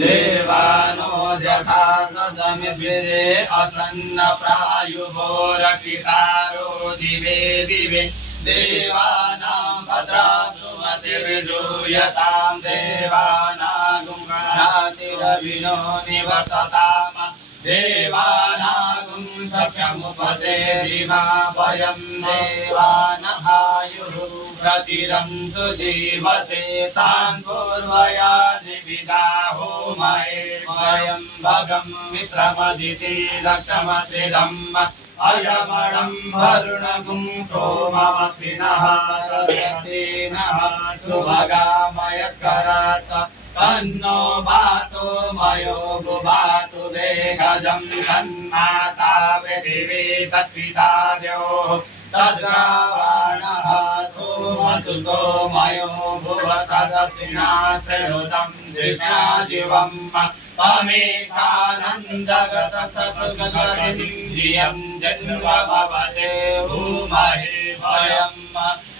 देवानो यथा सदमिद्विजे असन्न प्रायुभो रक्षितारो दिवे दिवे देवानां भद्रासुमतिर्जूयतां देवानागुं गणातिरविनो निवर्तताम देवानागुं शक्यमुपसेदिमा वयं देवान आयुः प्रतिरन्तु जीवसे तान् पूर्वया निविदा होमये वयं भगं मित्रमदिति दक्षमत्रिदम् अयमणं वरुणगुं सोममस्विनः सरस्वतीनः सुभगामयस्करात् तन्नो भातो मयो बुभातु वेगजं तन्माता पृथिवी तत्पिता द्योः तद्रावणः सोमसुतो मयो भुव तदस्विना श्रेयोदं दृष्टाजीवम् तमेशानं जगतस्तुगतमिन्द्रियं जन्म भवसे भूमहे वयं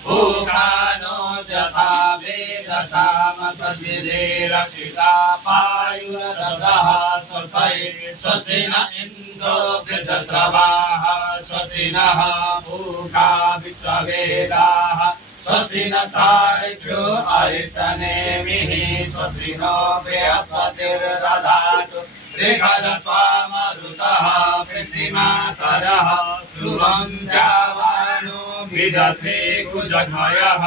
भूखानो यथा वेदसामसद्विजे रक्षिता पायुरदः स्वस्ति न इन्द्रो वृद्धस्रवाः स्वस्ति नः भूखा विश्ववेदाः स्वस्ति नस्तार्क्ष्यो अरिष्टनेमिः स्वस्ति नो बृहस्पतिर्दधातु बृहदस्वामरुतः पृष्टिमातरः शुभं जावानो विदधे कुजघ्मयः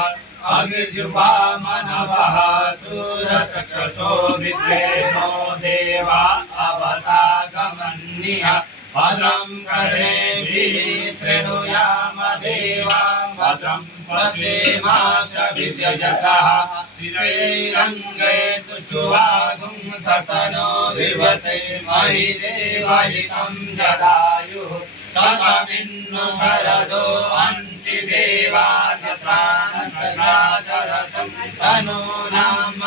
अग्निजुबामनवः सूरचक्षुषो विश्वेनो देवा अवसागमन्निः भद्रं कर्णेभिः शृणुयाम देवां भद्रं पश्येमाक्षभिर्यजतः श्रीरङ्गे तुष्टुवागुं ससनो विवसे महि देवहितं जदायुः शतमिन्नु शरदो अन्ति देवादशानसराजरसं तनो नाम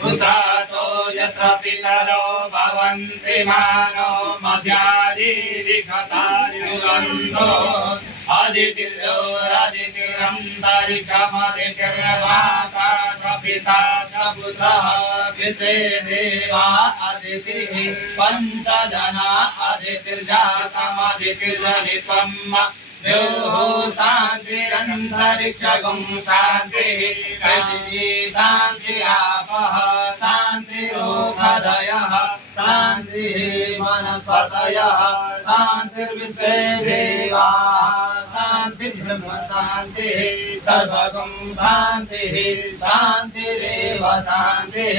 पुत्रासो यत्र पितरो भवन्ति मानो मध्यादिरिखतायुरन्तो अदितिर्योरदितिरन्तरिक्षमदितिर्वाकाशपिता च पुत्रः विशे देवा अदितिः पञ्चजना अदितिर्जातमदितिर्जनित्वम् द्योः शान्तिरन्तरिक्षगुं शान्तिः पृथिवी शान्तिरापः शान्तिरोषधयः शान्तिः वनस्पतयः शान्तिर्विश्वे देवाः शान्तिर्ब्रह्म शान्तिः सर्वगुं शान्तिः शान्तिरेव शान्तिः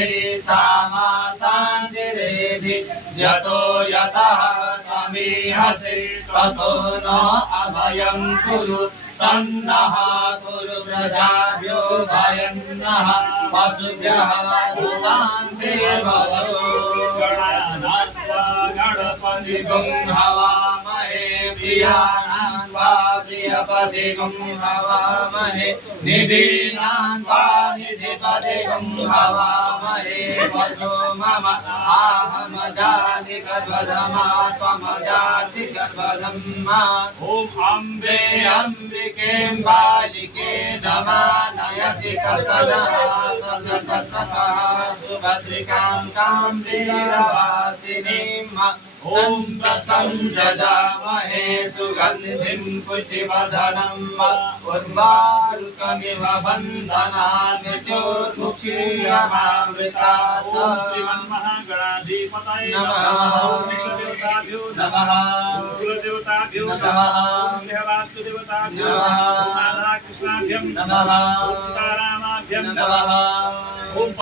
सामा शान्तिरेधि यतो यतः समीहसे ततो न अभयं कुरु सन्नः कुरु प्रजाभ्यो भयन्नः पशुभ्यः शान्तिर्भवतु गणपतिगुं हवामहे प्रियाणां वा प्रियपतिगुं हवामहे निधीनां वा निधिपतिगुं हवामहे वसो मम आहमजाति गर्भधमा त्वमजाति गर्भधम्मा ॐ अम्बे अम्बिकें बालिके नमानयति कसनः ससतसतः सुभद्रिकां कां वीरवासिनीं ॐ ततं जजामहे सुगन्धिं पुष्टिवर्धनम् उर्वारुकमिव बन्धनान् मृत्योर्मुक्षीयमामृतात् ॐ श्रीमन्महागणाधिपतये नमः ॐ विश्वदेवताभ्यो नमः ॐ कुलदेवताभ्यो नमः ॐ गृहवास्तुदेवताभ्यो नमः ॐ राधाकृष्णाभ्यं नमः ॐ सीतारामाभ्यं नमः ॐ